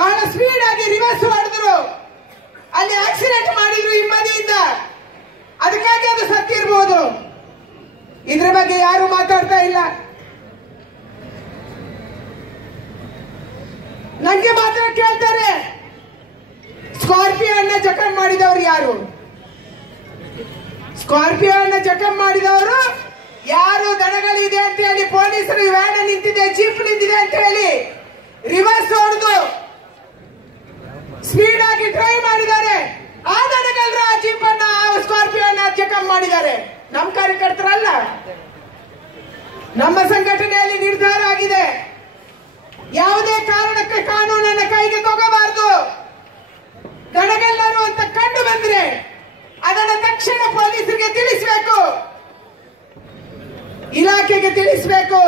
ಬಹಳ ಸ್ಪೀಡ್ ಆಗಿ ರಿವರ್ಸ್ ಮಾಡಿದ್ರು ಅಲ್ಲಿ ಆಕ್ಸಿಡೆಂಟ್ ಮಾಡಿದ್ರು ಹಿಮ್ಮದಿಯಿಂದ ಅದಕ್ಕಾಗಿ ಅದು ಸತ್ತಿರ್ಬೋದು ಇದ್ರ ಬಗ್ಗೆ ಯಾರು ಮಾತಾಡ್ತಾ ಇಲ್ಲ. ನಂಗೆ ಮಾತ್ರ ಕೇಳ್ತಾರೆ ಸ್ಕಾರ್ಪಿಯೋ ಅನ್ನ ಜಖಂ ಮಾಡಿದವರು ಯಾರು? ಸ್ಕಾರ್ಪಿಯೋ ಅನ್ನ ಜಖಂ ಮಾಡಿದವರು ಯಾರು ದನಗಳಿದೆ ಅಂತ ಹೇಳಿ, ಪೊಲೀಸರು ವ್ಯಾನ್ ನಿಂತಿದೆ ಜೀಪ್ ನಿಂತಿದೆ ಅಂತ ಹೇಳಿ ರಿವರ್ಸ್ ಹೊಡೆದು ಸ್ಪೀಡ್ ಆಗಿ ಡ್ರೈವ್ ಮಾಡಿದ್ದಾರೆ. ಆದರೆ ದನಗಳರ ಆ ಜೀಪ್ ಅನ್ನ ಆ ಸ್ಕಾರ್ಪಿಯೋ ಅನ್ನ ಜಖಂ ಮಾಡಿದ್ದಾರೆ. ನಮ್ಮ ಕಾರ್ಯಕರ್ತರಲ್ಲ. ನಮ್ಮ ಸಂಘಟನೆಯಲ್ಲಿ ನಿರ್ಧಾರ ಆಗಿದೆ. ಯಾವುದೇ ಕಾರಣಕ್ಕೆ ಕಾನೂನನ್ನ ಕೈಗೆ ತಗೋಬಾರದು. ಗಣಗಲ್ಲರು ಅಂತ ಕಂಡು ಬಂದ್ರೆ ಅದನ್ನ ತಕ್ಷಣ ಪೊಲೀಸರಿಗೆ ತಿಳಿಸಬೇಕು. ಇಲಾಖೆಗೆ ತಿಳಿಸಬೇಕು.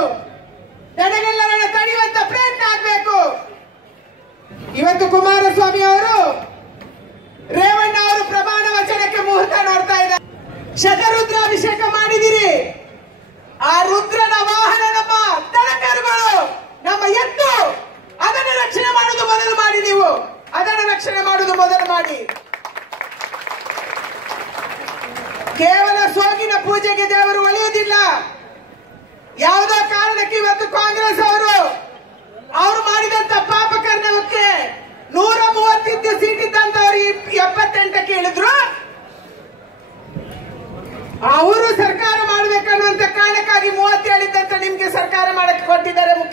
ದನಗಲ್ಲರನ್ನ ತಡೆಯುವಂತ ಪ್ರಯತ್ನ ಆಗ್ಬೇಕು. ಇವತ್ತು ಕುಮಾರಸ್ವಾಮಿ ಅವರು ರೇವಣ್ಣ ಅವರು ಪ್ರಮಾಣ ವಚನಕ್ಕೆ ಮುಹೂರ್ತ ನೋಡ್ತಾ ಇದ್ದಾರೆ. ಶತರುದ್ರಾಭಿಷೇಕ ಮಾಡಿದಿರಿ. ಆ ರುದ್ರನ ವಾಹನ ನಮ್ಮ ತಳಕರುಗಳು ನಮ್ಮ ಎತ್ತು, ಅದನ್ನು ರಕ್ಷಣೆ ಮಾಡುವುದು ಮೊದಲು ಮಾಡಿ ನೀವು. ಅದನ್ನು ರಕ್ಷಣೆ ಮಾಡುವುದು ಮೊದಲು ಮಾಡಿ. ಕೇವಲ ಸೋಗಿನ ಪೂಜೆಗೆ ದೇವರು ಒಲಿಯುವುದಿಲ್ಲ. ಯಾವುದೋ ಕಾರಣಕ್ಕೆ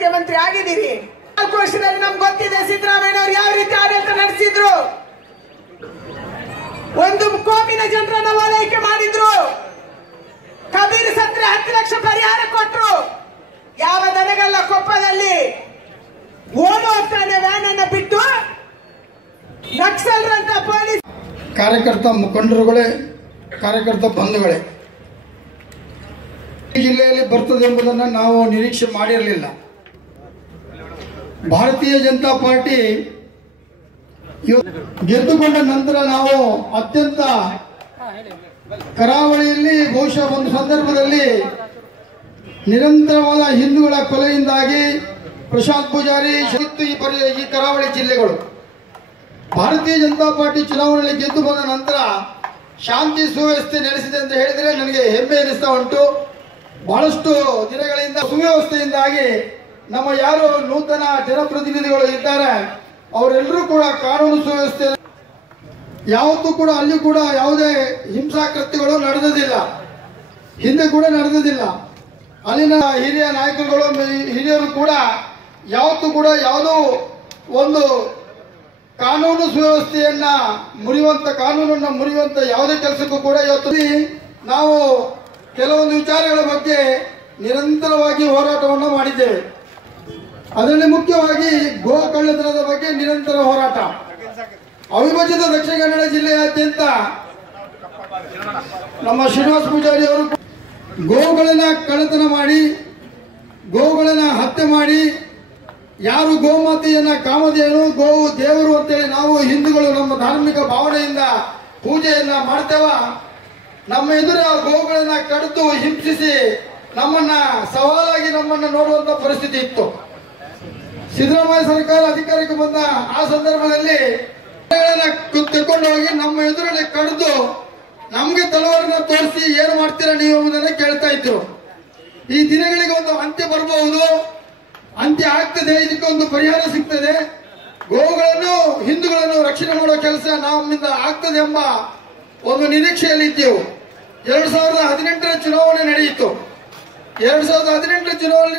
ಮುಖ್ಯಮಂತ್ರಿ ಆಗಿದ್ದೀರಿ. ನಾಲ್ಕು ವರ್ಷದಲ್ಲಿ ನಮ್ಗೆ ಗೊತ್ತಿದೆ ಸಿದ್ದರಾಮಯ್ಯ ಅವರು ಯಾವ ರೀತಿ ಆಡಳಿತ ನಡೆಸಿದ್ರು. ಒಂದು ಕೋಮಿನ ಜನರನ್ನ ಓಲೈಕೆ ಮಾಡಿದ್ರು. ಕಬೀರ್ ಸತ್ರೆ ಹತ್ತು ಲಕ್ಷ ಪರಿಹಾರ ಕೊಟ್ರು. ಯಾವ ನನಗಲ್ಲ ಕೊಪ್ಪದಲ್ಲಿ ಓಡು ಹೋಗ್ತಾನೆ ವ್ಯಾನ್ ಅನ್ನ ಬಿಟ್ಟು ನಕ್ಸಲ್ರಂತ ಪೊಲೀಸ್ ಕಾರ್ಯಕರ್ತ ಮುಖಂಡರುಗಳೇ, ಕಾರ್ಯಕರ್ತ ಬಂಧುಗಳೇ ಜಿಲ್ಲೆಯಲ್ಲಿ ಬರ್ತದೆ ಎಂಬುದನ್ನು ನಾವು ನಿರೀಕ್ಷೆ ಮಾಡಿರಲಿಲ್ಲ. ಭಾರತೀಯ ಜನತಾ ಪಾರ್ಟಿ ಗೆದ್ದುಕೊಂಡ ನಂತರ ನಾವು ಅತ್ಯಂತ ಕರಾವಳಿಯಲ್ಲಿ ಬಹುಶಃ ಒಂದು ಸಂದರ್ಭದಲ್ಲಿ ನಿರಂತರವಾದ ಹಿಂದೂಗಳ ಕೊಲೆಯಿಂದಾಗಿ ಪ್ರಶಾಂತ್ ಪೂಜಾರಿ ಶಕ್ತಿ ಈ ಕರಾವಳಿ ಜಿಲ್ಲೆಗಳು. ಭಾರತೀಯ ಜನತಾ ಪಾರ್ಟಿ ಚುನಾವಣೆಯಲ್ಲಿ ಗೆದ್ದು ಬಂದ ನಂತರ ಶಾಂತಿ ಸುವ್ಯವಸ್ಥೆ ನೆಲೆಸಿದೆ ಅಂತ ಹೇಳಿದ್ರೆ ನನಗೆ ಹೆಮ್ಮೆ ಎನಿಸ್ತಾ ಉಂಟು. ಬಹಳಷ್ಟು ದಿನಗಳಿಂದ ಸುವ್ಯವಸ್ಥೆಯಿಂದಾಗಿ ನಮ್ಮ ಯಾರು ನೂತನ ಜನಪ್ರತಿನಿಧಿಗಳು ಇದ್ದಾರೆ, ಅವರೆಲ್ಲರೂ ಕೂಡ ಕಾನೂನು ಸುವ್ಯವಸ್ಥೆ ಯಾವತ್ತೂ ಕೂಡ ಅಲ್ಲಿ ಕೂಡ ಯಾವುದೇ ಹಿಂಸಾ ಕೃತ್ಯಗಳು ನಡೆದಿಲ್ಲ ಹಿಂದೆ ಕೂಡ ನಡೆದಿಲ್ಲ ಅಲ್ಲಿನ ಹಿರಿಯ ನಾಯಕರುಗಳು, ಹಿರಿಯರು ಕೂಡ ಯಾವತ್ತೂ ಕೂಡ ಯಾವುದೋ ಒಂದು ಕಾನೂನು ಸುವ್ಯವಸ್ಥೆಯನ್ನ ಮುರಿಯುವಂತ, ಕಾನೂನನ್ನ ಮುರಿಯುವಂತ ಯಾವುದೇ ಕೆಲಸಕ್ಕೂ ಕೂಡ ಇವತ್ತು ನಾವು ಕೆಲವೊಂದು ವಿಚಾರಗಳ ಬಗ್ಗೆ ನಿರಂತರವಾಗಿ ಹೋರಾಟವನ್ನು ಮಾಡಿದ್ದೇವೆ. ಅದರಲ್ಲಿ ಮುಖ್ಯವಾಗಿ ಗೋ ಕಳ್ಳತನದ ಬಗ್ಗೆ ನಿರಂತರ ಹೋರಾಟ. ಅವಿಭಜಿತ ದಕ್ಷಿಣ ಕನ್ನಡ ಜಿಲ್ಲೆಯಾದ್ಯಂತ ನಮ್ಮ ಶ್ರೀನಿವಾಸ ಪೂಜಾರಿ ಅವರು ಗೋಗಳನ್ನ ಕಳ್ಳತನ ಮಾಡಿ ಗೋಗಳನ್ನ ಹತ್ಯೆ ಮಾಡಿ, ಯಾರು ಗೋಮಾತೆಯನ್ನ ಕಾಮಧೇನು, ಗೋವು ದೇವರು ಅಂತೇಳಿ ನಾವು ಹಿಂದೂಗಳು ನಮ್ಮ ಧಾರ್ಮಿಕ ಭಾವನೆಯಿಂದ ಪೂಜೆಯನ್ನ ಮಾಡ್ತೇವ. ನಮ್ಮ ಎದುರು ಗೋಗಳನ್ನ ಕಡಿದು ಹಿಂಸಿಸಿ ನಮ್ಮನ್ನ ಸವಾಲಾಗಿ ನಮ್ಮನ್ನ ನೋಡುವಂತ ಪರಿಸ್ಥಿತಿ ಇತ್ತು. ಸಿದ್ದರಾಮಯ್ಯ ಸರ್ಕಾರ ಅಧಿಕಾರಕ್ಕೆ ಬಂದ ಆ ಸಂದರ್ಭದಲ್ಲಿ ತೆಕೊಂಡೋಗಿ ಹೋಗಿ ನಮ್ಮ ಎದುರಲ್ಲಿ ಕಡಿದು ನಮ್ಗೆ ತಲವಾರನ್ನ ತೋರಿಸಿ ಏನು ಮಾಡ್ತೀರಾ ನೀವು ಎಂಬುದನ್ನ ಕೇಳ್ತಾ ಇದ್ರು. ಈ ದಿನಗಳಿಗೆ ಒಂದು ಅಂತ್ಯ ಬರಬಹುದು. ಅಂತ್ಯ ಆಗ್ತದೆ, ಇದಕ್ಕೆ ಒಂದು ಪರಿಹಾರ ಸಿಗ್ತದೆ. ಗೋವುಗಳನ್ನು, ಹಿಂದೂಗಳನ್ನು ರಕ್ಷಣೆ ಮಾಡೋ ಕೆಲಸ ನಮ್ಮಿಂದ ಆಗ್ತದೆ ಎಂಬ ಒಂದು ನಿರೀಕ್ಷೆಯಲ್ಲಿ ಇದ್ದೆವು. ಎರಡ್ ಸಾವಿರದ ಚುನಾವಣೆ ನಡೆಯಿತು. ಎರಡ್ ಸಾವಿರದ ಹದಿನೆಂಟರ ಚುನಾವಣೆ